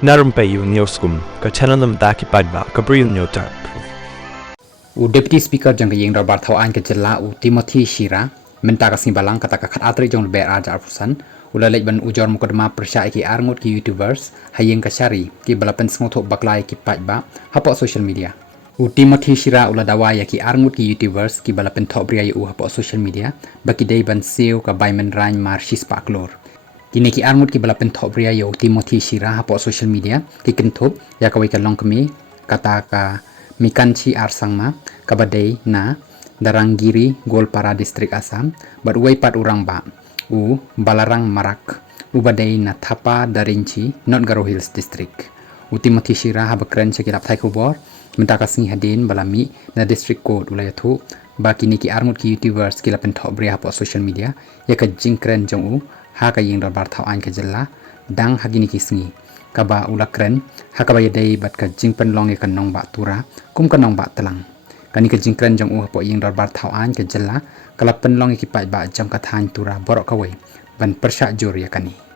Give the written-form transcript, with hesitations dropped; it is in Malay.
Na Rympei U ka channel nabynta ki paidbah Bri U Hynñiewtrep. Deputy Speaker jang yeng dar bar thawaan ke jela Timothy Shira menta ka balang kata ka khat atri jong ber ajar pusan ulalek ban ujor mukadma persya ki ngut ki YouTubers hayeng ka syari ki balapen smothok baklai ki paidbah hapo social media. Timothy Shira ula dawa ya ki ngut ki YouTubers ki balapen pynthohbria hapo social media baki dei ban siu ka baimen rain mar shispa klur. Kini ki ngut ki balapen pynthohbria Timothy Shira hapo social media ki kentup ya kawai ka long kami kata ka mikanchi arsangma kabadai na Darangiri Golpara District Assam baruai pat urang ba balarang marak ubadai na Thapa Darinchi Not Garo Hills District Timothy Shira habakren sekilap thai kubor mentakasni hadin balami na district code ulayathu baki niki ngut ki YouTubers kila pynthohbria hapo social media ya ka jingkren jong ha ka yeng dar bar thawaan ka jella dang hagini kisngi kaba ulakren hakaba yadai bat ka jingpen long kan nong ba tura kum kan nong ba telang kani ka jingkren jong hapo yeng dar bar thawaan ka jella kala pen long ki paidbah jam ka than tura borok kawai ban persya jur ya kani